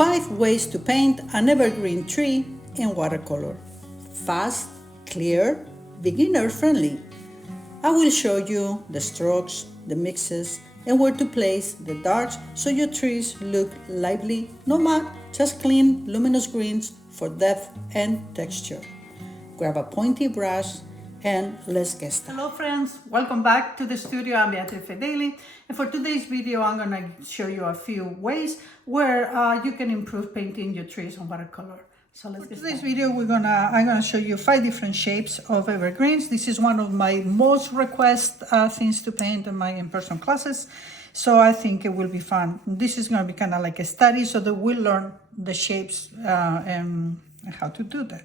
5 ways to paint an evergreen tree in watercolor. Fast, clear, beginner friendly. I will show you the strokes, the mixes, and where to place the darks so your trees look lively, no matte, just clean, luminous greens for depth and texture. Grab a pointy brush and let's get started. Hello friends, welcome back to the studio. I'm Beatrice Fedeli, and for today's video I'm going to show you a few ways where you can improve painting your trees on watercolor. So let's get started. Today's video I'm gonna show you 5 different shapes of evergreens. This is one of my most requested things to paint in my in-person classes, so I think it will be fun. This is going to be kind of like a study so that we'll learn the shapes and how to do that.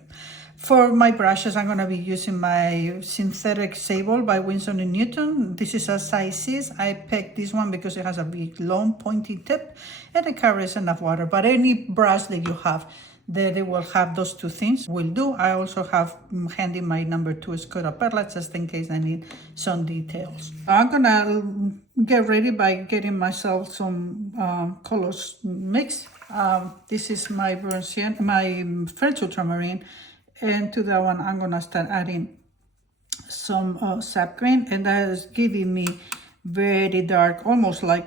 For my brushes, I'm going to be using my synthetic sable by Winsor & Newton. This is a size 6. I picked this one because it has a big, long, pointy tip and it carries enough water. But any brush that you have, that it will have those two things will do. I also have handy my number 2 Scotta Perla just in case I need some details. I'm going to get ready by getting myself some colors mix. This is my Sienna, my French Ultramarine. And to that one, I'm gonna start adding some sap green, and that is giving me very dark, almost like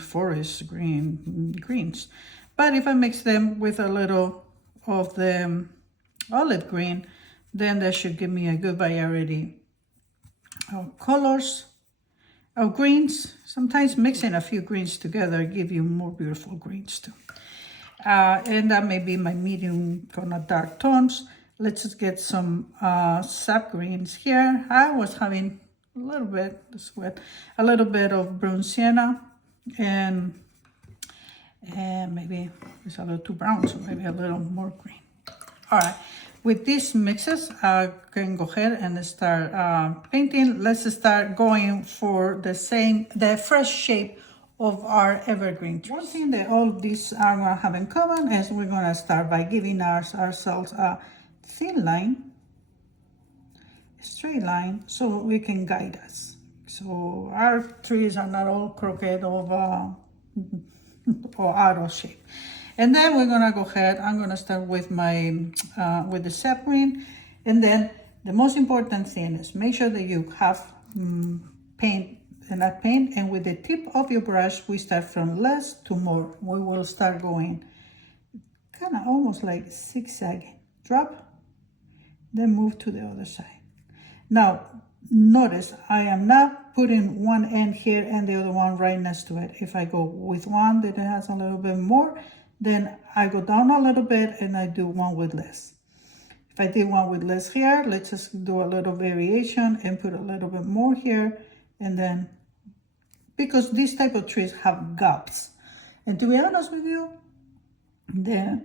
forest greens. But if I mix them with a little of the olive green, then that should give me a good variety of colors, of greens. Sometimes mixing a few greens together give you more beautiful greens too. And that may be my medium kind of dark tones. Let's just get some sap greens here. I was having a little bit of brown sienna, and maybe it's a little too brown, so maybe a little more green. All right, with these mixes, I can go ahead and start painting. Let's start going for the fresh shape of our evergreen trees. One thing that all of these are going to have in common is we're going to start by giving ourselves a thin line, a straight line, so we can guide us. So our trees are not all crooked or out of shape. And then we're gonna go ahead. I'm gonna start with my with the sap green, and then the most important thing is make sure that you have paint, enough paint, and with the tip of your brush, we start from less to more. We will start going kind of almost like zigzagging. Drop, then move to the other side. Now, notice I am not putting one end here and the other one right next to it. If I go with one that has a little bit more, then I go down a little bit and I do one with less. If I did one with less here, let's just do a little variation and put a little bit more here. And then, because these type of trees have gaps. And to be honest with you, the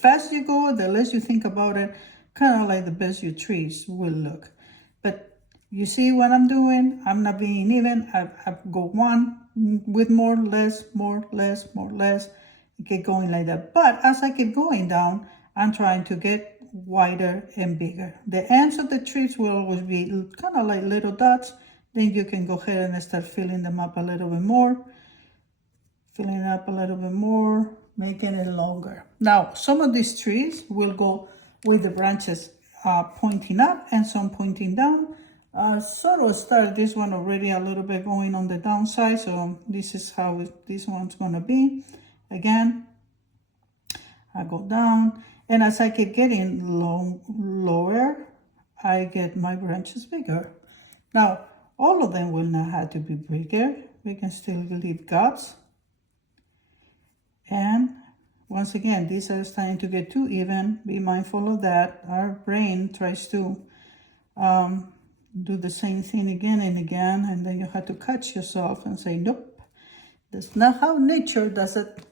faster you go, the less you think about it, kind of like the best your trees will look. But you see what I'm doing? I'm not being even. I go one with more, less, more, less, more, less. Get going like that. But as I keep going down, I'm trying to get wider and bigger. The ends of the trees will always be kind of like little dots. Then you can go ahead and start filling them up a little bit more. Filling it up a little bit more, making it longer. Now, some of these trees will go with the branches pointing up and some pointing down. Sort of start this one already a little bit going on the downside, so this is how this one's gonna be. Again, I go down, and as I keep getting lower, I get my branches bigger. Now, all of them will not have to be bigger. We can still leave gaps. And once again, these are starting to get too even. Be mindful of that. Our brain tries to do the same thing again and again, and then you have to catch yourself and say, nope, that's not how nature does it.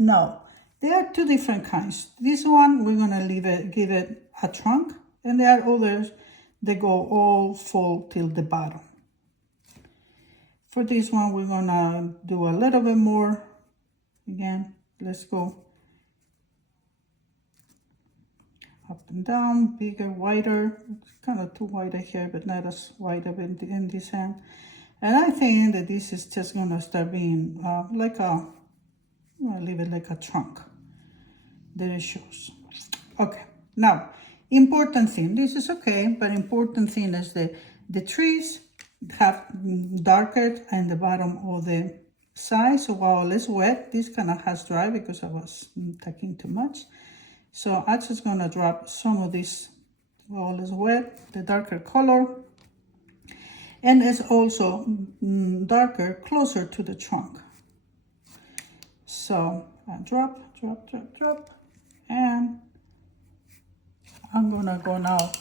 No, there are two different kinds. This one, we're gonna give it a trunk, and there are others that go all full till the bottom. For this one, we're gonna do a little bit more. Again, let's go up and down, bigger, wider. It's kind of too wide here, but not as wide in this end. And I think that this is just gonna start being like a, I'll leave it like a trunk. There it shows. Okay, now, important thing, this is okay, but important thing is that the trees have darker in the bottom of the side, so while it's wet, this kind of has dry because I was taking too much. So I'm just gonna drop some of this while it's wet, the darker color, and it's also darker closer to the trunk. So I drop, and I'm gonna go now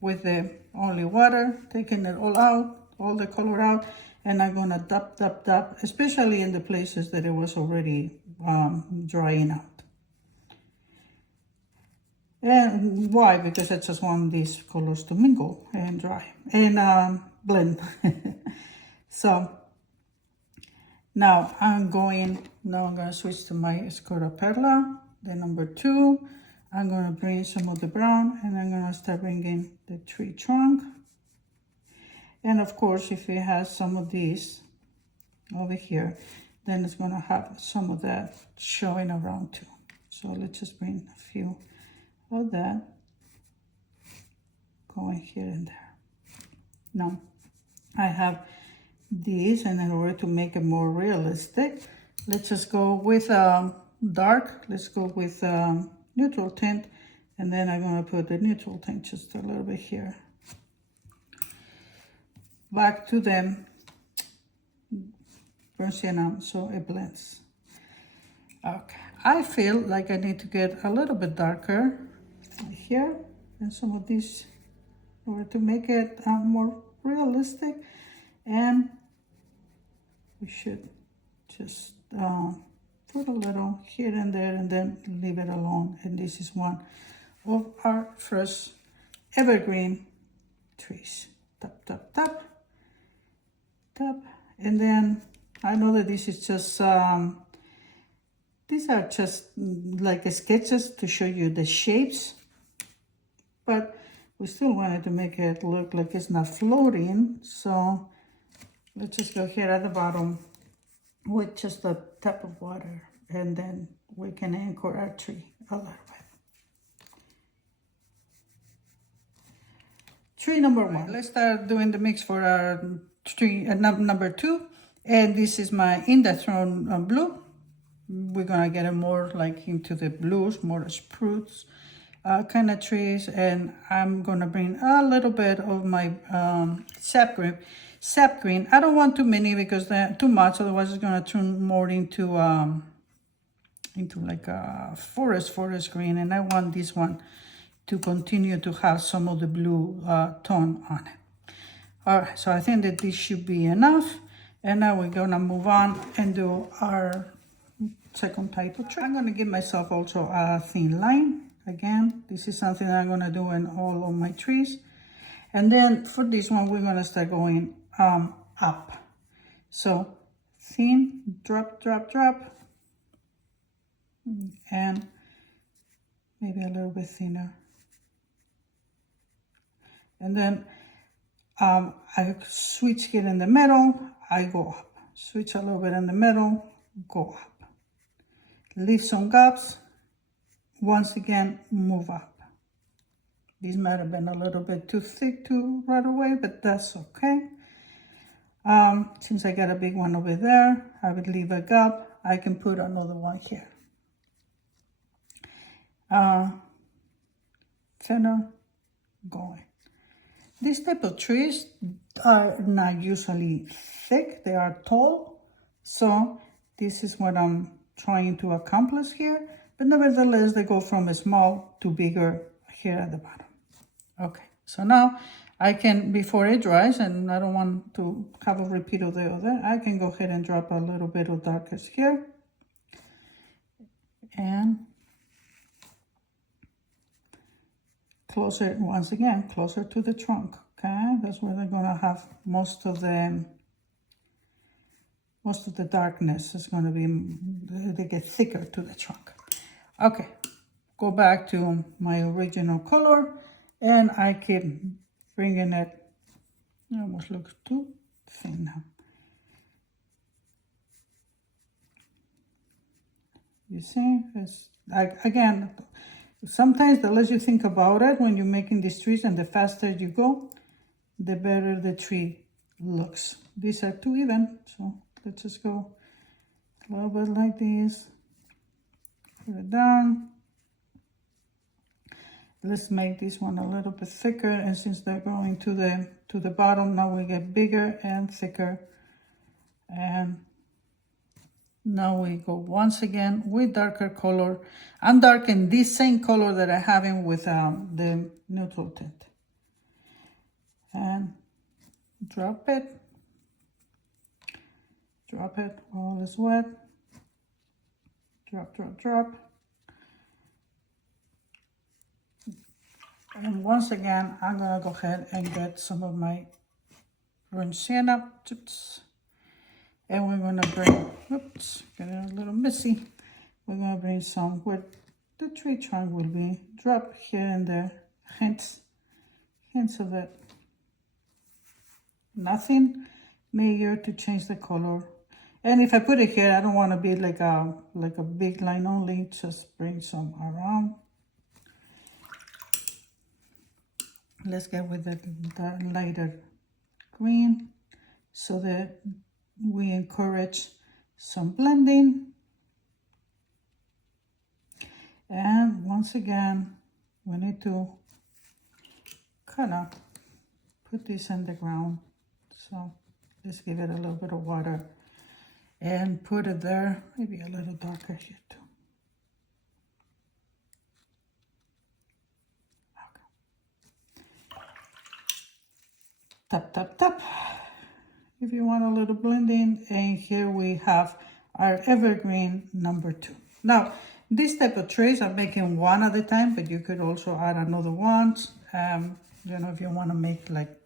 with the only water, taking it all out, all the color out, and I'm gonna dab, especially in the places that it was already drying out. And why? Because I just want these colors to mingle and dry and blend. So now I'm gonna switch to my Escura Perla, the number 2. I'm gonna bring some of the brown and I'm gonna start bringing the tree trunk. And of course, if it has some of these over here, then it's gonna have some of that showing around too. So let's just bring a few of that going here and there. Now I have these, and in order to make it more realistic, let's just go with dark. Let's go with neutral tint, and then I'm gonna put the neutral tint just a little bit here. Back to them, burnt sienna, so it blends. Okay, I feel like I need to get a little bit darker here, and some of these in order to make it more realistic, and we should just put a little here and there and then leave it alone. And this is one of our first evergreen trees. Tap, and then I know that this is just these are just like sketches to show you the shapes, but we still wanted to make it look like it's not floating. So let's just go here at the bottom with just a tap of water, and then we can anchor our tree a little bit. Tree number 1. Let's start doing the mix for our tree number 2. And this is my Indanthrone blue. We're gonna get it more like into the blues, more spruce kind of trees. And I'm gonna bring a little bit of my sap green. I don't want too many because they're too much, otherwise it's gonna turn more into like a forest green, and I want this one to continue to have some of the blue tone on it. All right, so I think that this should be enough, and now we're gonna move on and do our second type of tree. I'm gonna give myself also a thin line. Again, this is something I'm gonna do in all of my trees. And then for this one, we're gonna start going up. So thin, drop, and maybe a little bit thinner. And then I switch here in the middle, I go up. Switch a little bit in the middle, go up. Leave some gaps, once again, move up. These might have been a little bit too thick to right away, but that's okay. Since I got a big one over there, I would leave a gap. I can put another one here. Thinner, going. These type of trees are not usually thick, they are tall. So this is what I'm trying to accomplish here. But nevertheless, they go from small to bigger here at the bottom. Okay, so now I can, before it dries, and I don't want to have a repeat of the other, I can go ahead and drop a little bit of darkest here. And closer, once again, closer to the trunk, okay? That's where they're gonna have most of the darkness is gonna be, they get thicker to the trunk. Okay, go back to my original color, and I keep bringing it, it almost looks too thin now. You see, it's like, again, sometimes the less you think about it when you're making these trees and the faster you go, the better the tree looks. These are too even, so let's just go a little bit like this. Put it down. Let's make this one a little bit thicker, and since they're going to the bottom, now we get bigger and thicker. And now we go once again with darker color. I'm darkening this same color that I have in with the neutral tint. And drop it. Drop it, all is wet. Drop, drop, drop. And once again, I'm gonna go ahead and get some of my burnt sienna. Oops. And we're gonna bring, oops, get it a little messy. We're gonna bring some where the tree trunk will be. Drop here and there, hints of it. Nothing major to change the color. And if I put it here, I don't want to be like a big line only. Just bring some around. Let's get with the lighter green so that we encourage some blending. And once again, we need to kind of put this in the ground. So let's give it a little bit of water and put it there, maybe a little darker here too. Okay. Tap, tap, tap. If you want a little blending, and here we have our Evergreen number 2. Now, this type of trays I'm making one at a time, but you could also add another one. You know, if you want to make like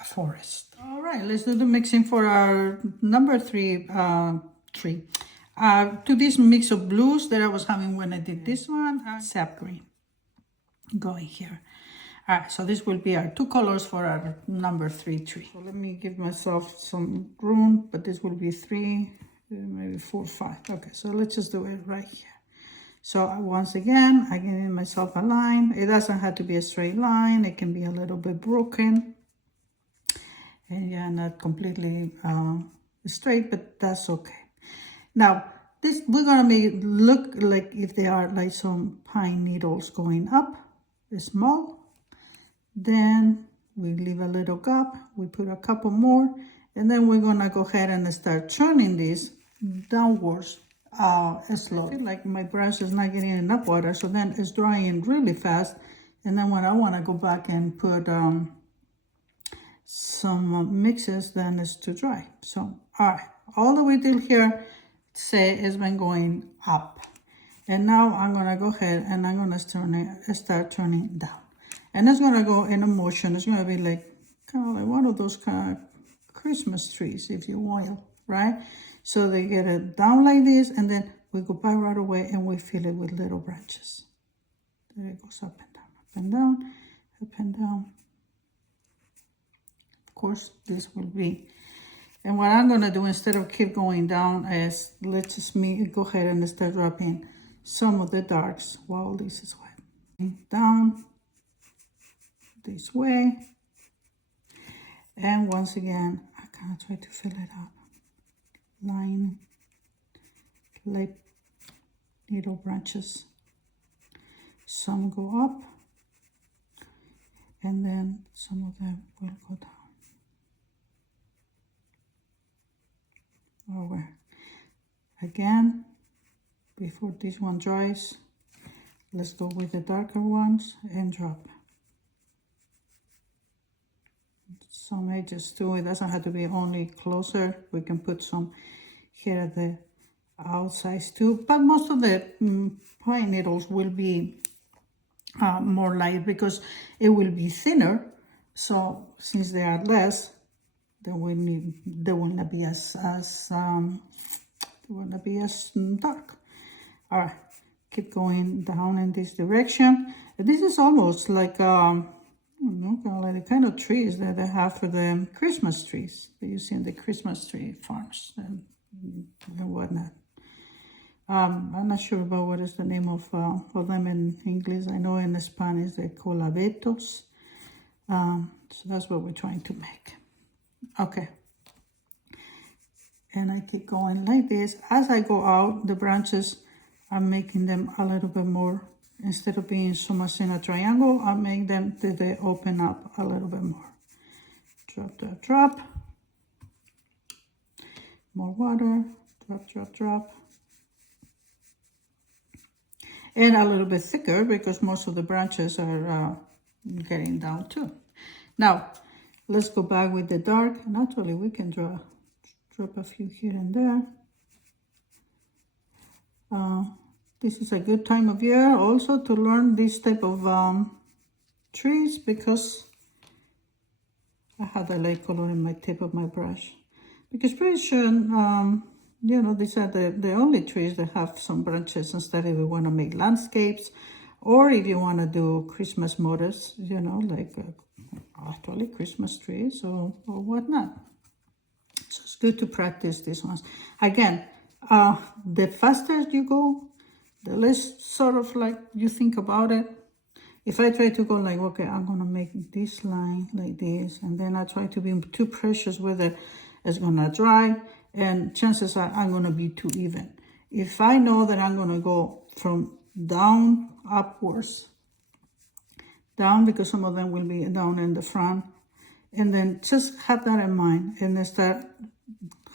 a forest. All right, let's do the mixing for our number 3 tree. To this mix of blues that I was having when I did this one, sap green going here. All right, so this will be our 2 colors for our number 3 tree. So let me give myself some room, but this will be 3, maybe 4, 5. Okay, so let's just do it right here. So once again, I give myself a line. It doesn't have to be a straight line. It can be a little bit broken. And yeah, not completely straight, but that's okay. Now, this we're gonna make it look like if they are like some pine needles going up, small. Then we leave a little gap. We put a couple more, and then we're gonna go ahead and start turning this downwards. Slow. I feel like my brush is not getting enough water, so then it's drying really fast. And then when I want to go back and put some mixes, then it's too dry. So all right, all the way till here, say it's been going up, and now I'm gonna go ahead and I'm gonna start turning down, and it's gonna go in a motion. It's gonna be like kind of like one of those kind of Christmas trees, if you will, right? So they get it down like this, and then we go back right away and we fill it with little branches. There it goes, up and down, up and down, up and down. Of course, this will be, and what I'm gonna do instead of keep going down is let's just go ahead and start dropping some of the darks while this is wet. Down this way, and once again, I kind of try to fill it up. Line, like little branches. Some go up, and then some of them will go down. Over. Again, before this one dries, let's go with the darker ones and drop. Some edges too. It doesn't have to be only closer. We can put some here at the outsides too. But most of the pine needles will be more light because it will be thinner. So since they are less, they will not be as dark. All right, keep going down in this direction. This is almost like kind of like the kind of trees that they have for the Christmas trees that you see in the Christmas tree farms and whatnot. I'm not sure about what is the name of them in English. I know in Spanish they're called abetos. So that's what we're trying to make. Okay. And I keep going like this. As I go out, the branches, I'm making them a little bit more, instead of being so much in a triangle, I make them that they open up a little bit more. Drop, drop, drop. More water, drop, drop, drop. And a little bit thicker because most of the branches are getting down too. Now, let's go back with the dark. And actually, we can drop a few here and there. This is a good time of year also to learn this type of trees because I have the light color in my tip of my brush. Because pretty sure, you know, these are the only trees that have some branches and stuff if you want to make landscapes or if you want to do Christmas motifs, you know, like actually Christmas trees or whatnot. So it's good to practice these ones. Again, the faster you go, the less sort of like you think about it. If I try to go like, okay, I'm going to make this line like this, and then I try to be too precious with it, it's going to dry, and chances are I'm going to be too even. If I know that I'm going to go from down upwards, down because some of them will be down in the front, and then just have that in mind and then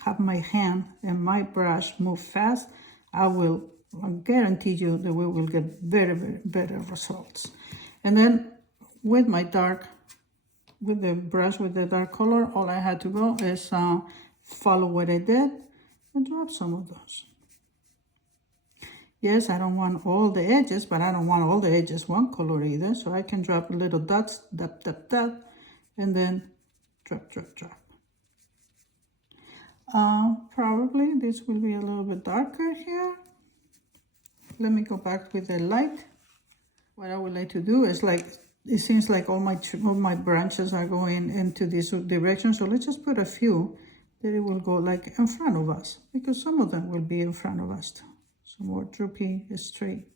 have my hand and my brush move fast, I guarantee you that we will get very, very better results. And then with my dark, with the brush with the dark color, all I had to go is follow what I did and drop some of those. Yes, I don't want all the edges, but I don't want all the edges one color either. So I can drop little dots, dot, dot, dot, and then drop, drop, drop. Probably this will be a little bit darker here. Let me go back with the light. What I would like to do is like, it seems like all my branches are going into this direction. So let's just put a few that it will go like in front of us, because some of them will be in front of us too. So more droopy, straight.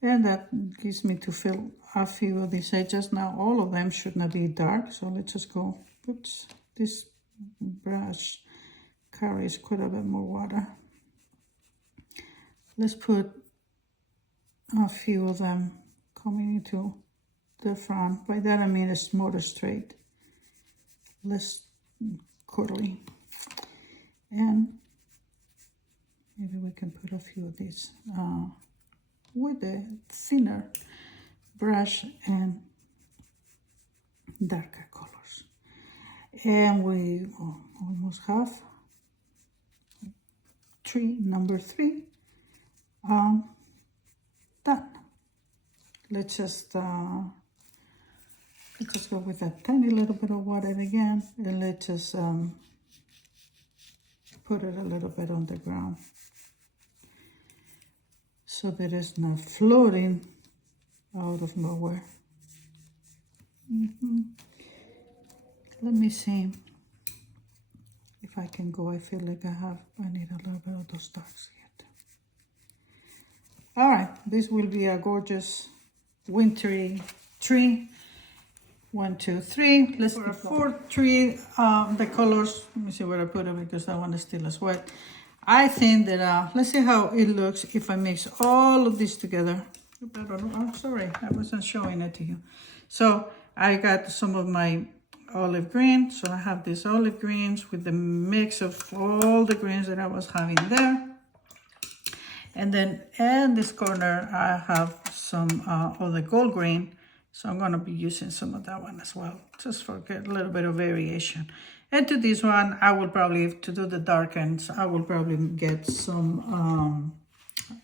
And that gives me to fill a few of these edges. Now all of them should not be dark, so let's just go, oops, this brush carries quite a bit more water. Let's put a few of them coming into the front. By that I mean it's more straight, less curly. And maybe we can put a few of these with the thinner brush and darker colors. And we almost have number three done. Let's just go with a tiny little bit of water again, and let's just put it a little bit on the ground so that it's not floating out of nowhere. Let me see if I can go. I feel like I need a little bit of those darks yet. All right, this will be a gorgeous wintry tree. 1, 2, 3. Let's for a fourth tree. The colors. Let me see where I put it because that one is still as wet. I think that let's see how it looks if I mix all of this together. I'm sorry, I wasn't showing it to you. So I got some of my olive green. So I have these olive greens with the mix of all the greens that I was having there. And then in this corner, I have some of the gold green. So I'm going to be using some of that one as well, just for a little bit of variation. And to this one, I will probably, to do the dark ends, I will probably get some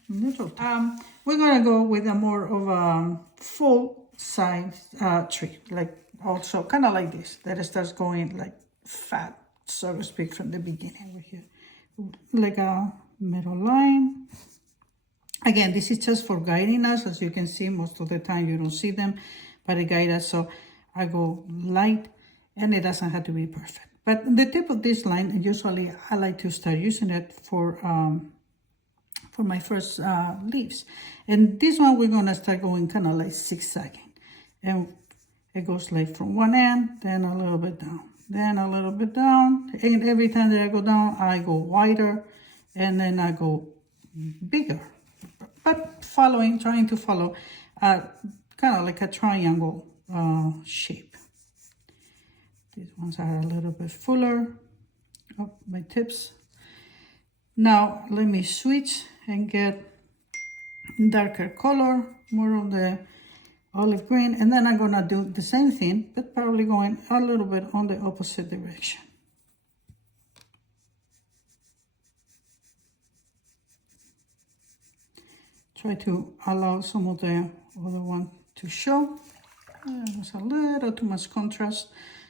we're going to go with a more of a full size tree, like also kind of like this, that it starts going like fat, so to speak, from the beginning. We're here, like a middle line. Again, this is just for guiding us. As you can see, most of the time you don't see them, but it guides us. So I go light, and it doesn't have to be perfect. But the tip of this line, usually I like to start using it for my first leaves. And this one, we're gonna start going kind of like zigzagging. And it goes like from one end, then a little bit down, then a little bit down. And every time that I go down, I go wider, and then I go bigger. But trying to follow kind of like a triangle shape. These ones are a little bit fuller. Oh, my tips. Now let me switch and get darker color, more of the olive green, and then I'm gonna do the same thing, but probably going a little bit on the opposite direction. Try to allow some of the other one to show. There's a little too much contrast.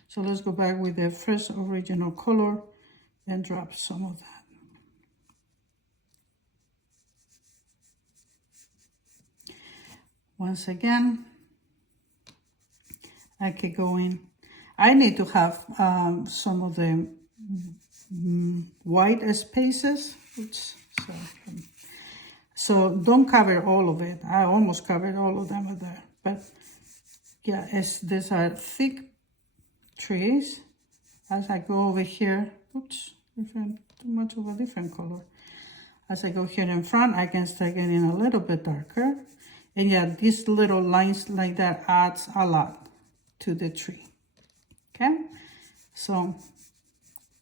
So let's go back with the first original color and drop some of that. Once again, I keep going. I need to have some of the white spaces. Oops, so don't cover all of it. I almost covered all of them there. But yeah, these are thick trees. As I go over here, oops, too much of a different color. As I go here in front, I can start getting a little bit darker. And yeah, these little lines like that adds a lot to the tree. Okay, so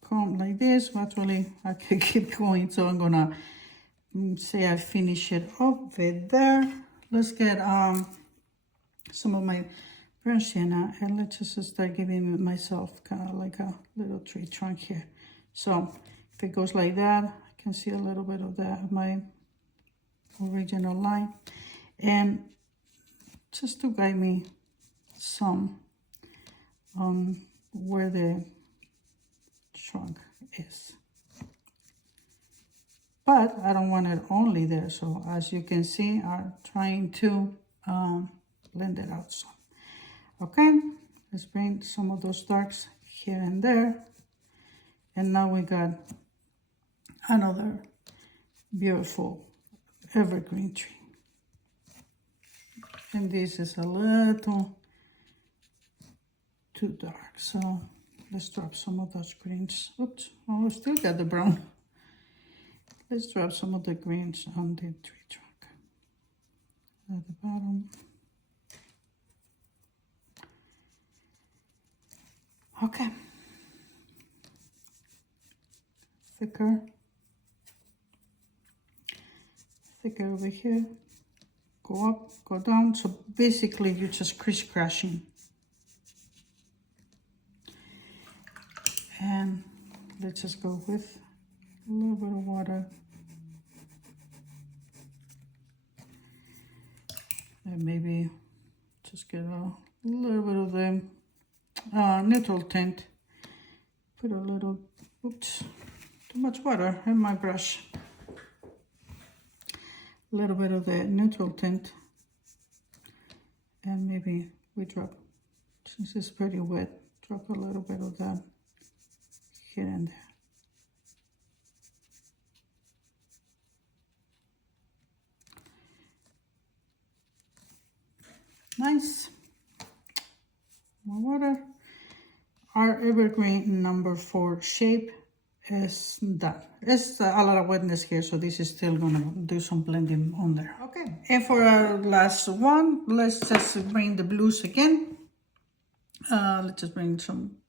come like this. Actually, I can keep going. So I'm gonna say I finish it over there. Let's get some of my burnt sienna, and let's just start giving myself kind of like a little tree trunk here. So if it goes like that, I can see a little bit of that, my original line. And just to guide me some on where the trunk is. But I don't want it only there. So as you can see, I'm trying to blend it out some. Okay, let's bring some of those darks here and there. And now we got another beautiful evergreen tree. And this is a little too dark, so let's drop some of those greens. Oops, oh, still got the brown. Let's drop some of the greens on the tree trunk at the bottom. Okay. Thicker over here. Go up, go down. So basically you're just crisscrossing. And let's just go with a little bit of water. And maybe just get a little bit of the neutral tint. Put a little, oops, too much water in my brush. A little bit of the neutral tint, and maybe we drop, since it's pretty wet, drop a little bit of that here and there. Nice. More water. Our evergreen number 4 shape is done. It's a lot of wetness here, so this is still gonna do some blending on there. Okay, and for our last one, let's just bring the blues again. Let's just bring some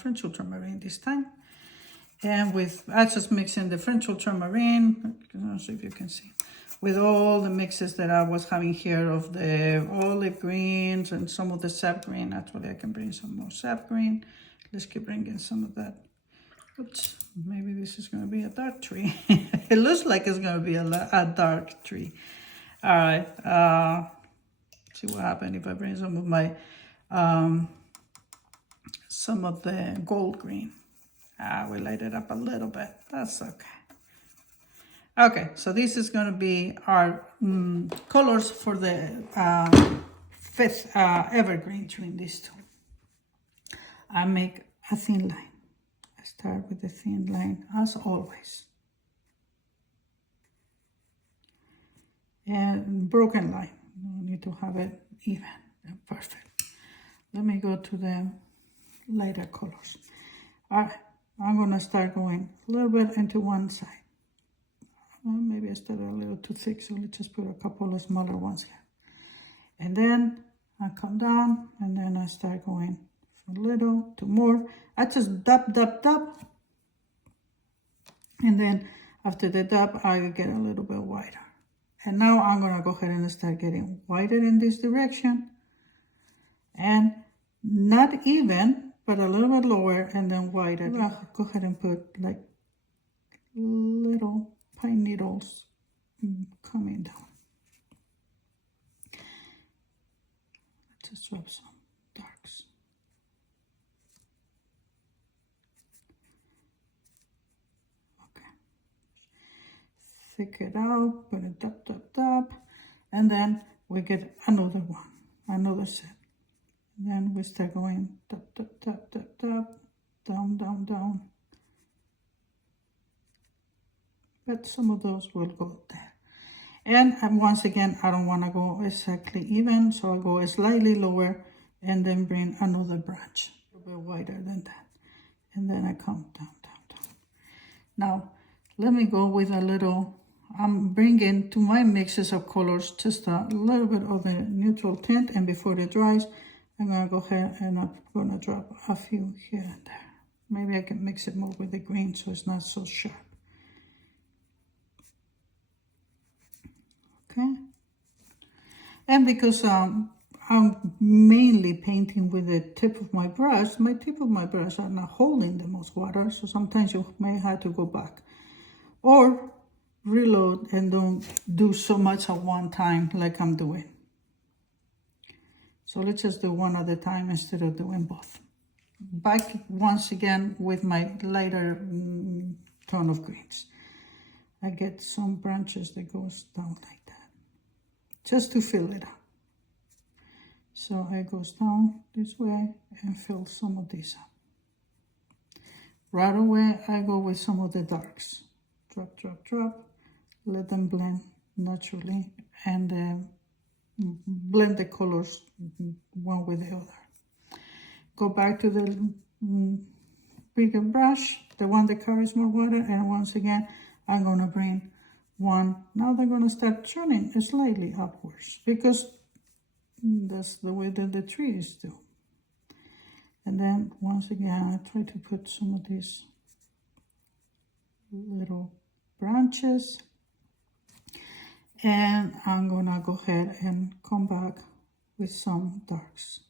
French Ultramarine this time. And I just mix in the French Ultramarine, let's see if you can see, with all the mixes that I was having here of the olive greens and some of the sap green. Actually, I can bring some more sap green. Let's keep bringing some of that. Oops, maybe this is going to be a dark tree. It looks like it's going to be a dark tree. All right, see what happens if I bring some of my, some of the gold green. We light it up a little bit, that's okay. Okay, so this is going to be our colors for the fifth evergreen between these two. I make a thin line. I start with the thin line as always. And broken line. You need to have it even. Perfect. Let me go to the lighter colors. All right, I'm going to start going a little bit into one side. Well, maybe I started a little too thick, so let's just put a couple of smaller ones here. And then I come down, and then I start going from little to more. I just dab. And then after the dab, I get a little bit wider. And now I'm going to go ahead and start getting wider in this direction. And not even, but a little bit lower and then wider. I'll go ahead and put like little pine needles coming down. Let's just drop some darks. Okay. Thick it out, put it dab. And then we get another one, another set. And then we start going dab, down. But some of those will go there. And once again, I don't want to go exactly even, so I go slightly lower and then bring another branch, a little bit wider than that. And then I come down. Now, let me go with a little, I'm bringing to my mixes of colors just a little bit of the neutral tint, and before it dries, I'm going to go ahead and I'm going to drop a few here and there. Maybe I can mix it more with the green so it's not so sharp. Okay. And because I'm mainly painting with the tip of my brush are not holding the most water, so sometimes you may have to go back or reload and don't do so much at one time like I'm doing. So let's just do one at a time instead of doing both. Back once again with my lighter tone of greens. I get some branches that goes down like that, just to fill it up. So it goes down this way and fill some of these up. Right away, I go with some of the darks. Drop, let them blend naturally, and blend the colors one with the other. Go back to the bigger brush, the one that carries more water, and once again, I'm gonna bring one. Now they're gonna start turning slightly upwards because that's the way that the trees do. And then once again, I try to put some of these little branches, and I'm gonna go ahead and come back with some darks.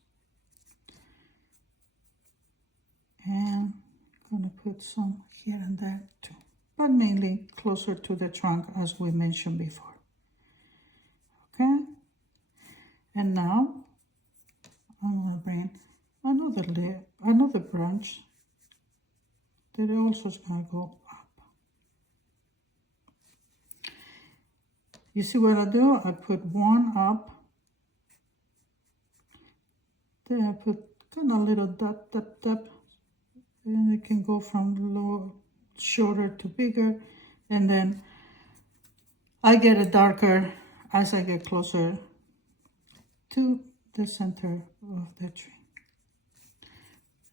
And I'm gonna put some here and there too, but mainly closer to the trunk as we mentioned before. Okay, and now I'm gonna bring another branch that also is gonna go up. You see what I do? I put one up, then I put kind of little dab, and it can go from low, shorter to bigger, and then I get it darker as I get closer to the center of the tree.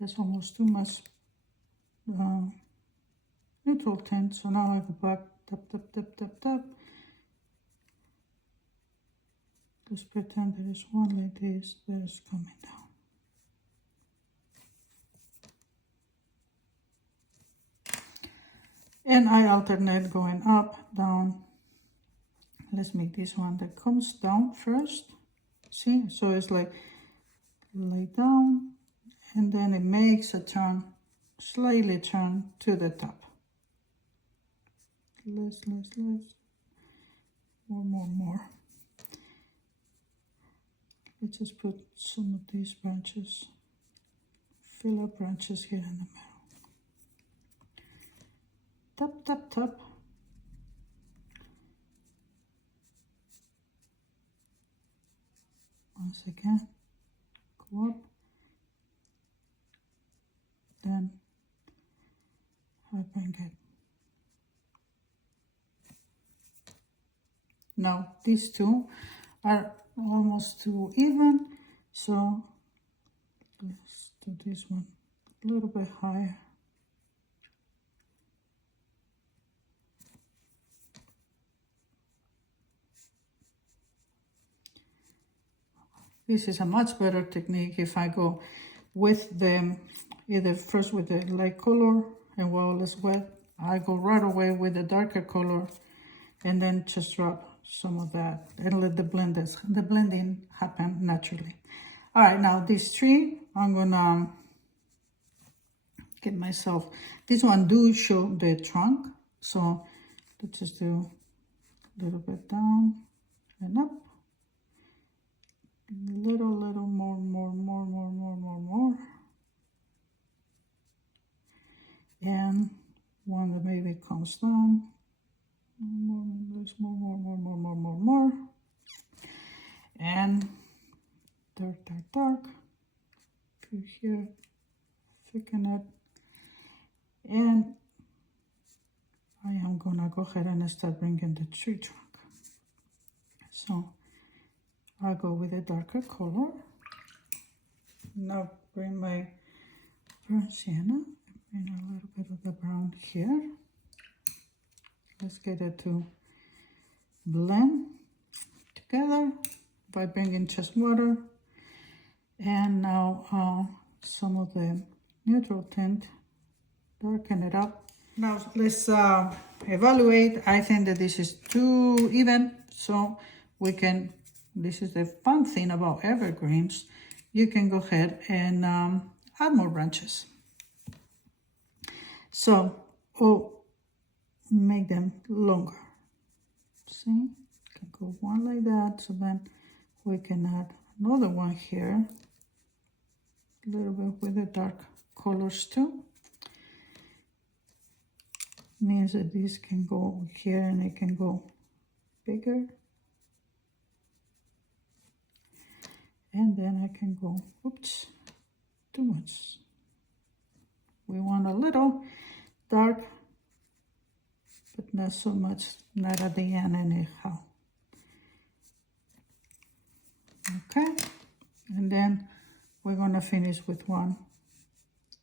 That's almost too much neutral tint, so now I go back, tap. Just pretend there is one like this that is coming down. And I alternate going up, down. Let's make this one that comes down first. See, so it's like lay down, and then it makes a turn, slightly turn to the top. Less. More. Let's just put some of these branches, filler branches here in the middle. Tap. once again, go up, then I bring it. Now these two are almost too even, so let's do this one a little bit higher. This is a much better technique if I go with the, either first with the light color, and while it's wet, I go right away with the darker color and then just drop some of that and let the blending happen naturally. All right, now this tree, I'm gonna get myself, this one do show the trunk, so let's just do a little bit down and up. Little more. And one that maybe comes down. There's more. And dark. Through here, thicken it. And I am gonna go ahead and start bringing the tree trunk. So I'll go with a darker color. Now bring my burnt sienna, bring a little bit of the brown here. Let's get it to blend together by bringing just water. And now some of the neutral tint, darken it up. Now let's evaluate. I think that this is too even, so we can, this is the fun thing about evergreens, you can go ahead and add more branches. So, make them longer. See, can go one like that, so then we can add another one here, a little bit with the dark colors too. Means that this can go here and it can go bigger. And then I can go, oops, too much. We want a little dark, but not so much, not at the end anyhow. Okay, and then we're gonna finish with one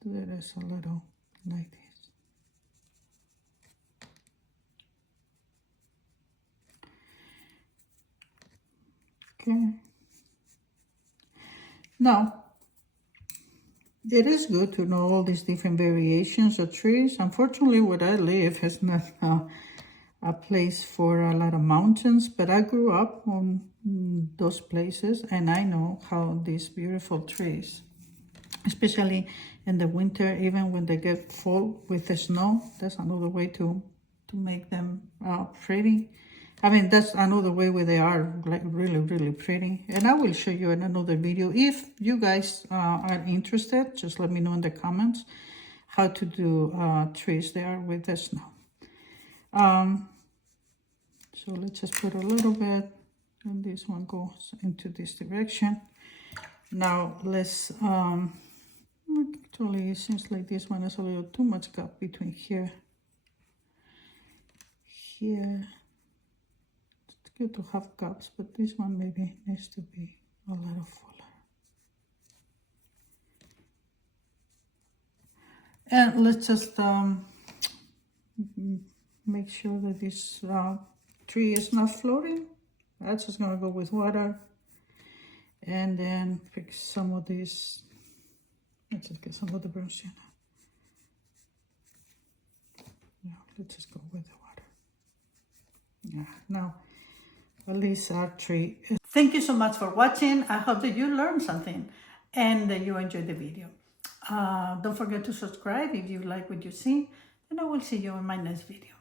that is a little like this. Okay. Now, it is good to know all these different variations of trees. Unfortunately, where I live has not a place for a lot of mountains, but I grew up on those places and I know how these beautiful trees, especially in the winter, even when they get full with the snow, that's another way to make them pretty. I mean, that's another way where they are like really pretty. And I will show you in another video. If you guys are interested, just let me know in the comments how to do trees there with the snow. So let's just put a little bit, and this one goes into this direction. Now let's, actually it seems like this one has a little too much gap between here. Good to have gaps, but this one maybe needs to be a little fuller. And let's just make sure that this tree is not floating. That's just gonna go with water. And then pick some of these, let's just get some of the brown sienna. Yeah, let's just go with the water. Yeah, now at least our tree is. Thank you so much for watching. I hope that you learned something and that you enjoyed the video. Don't forget to subscribe if you like what you see, and I will see you in my next video.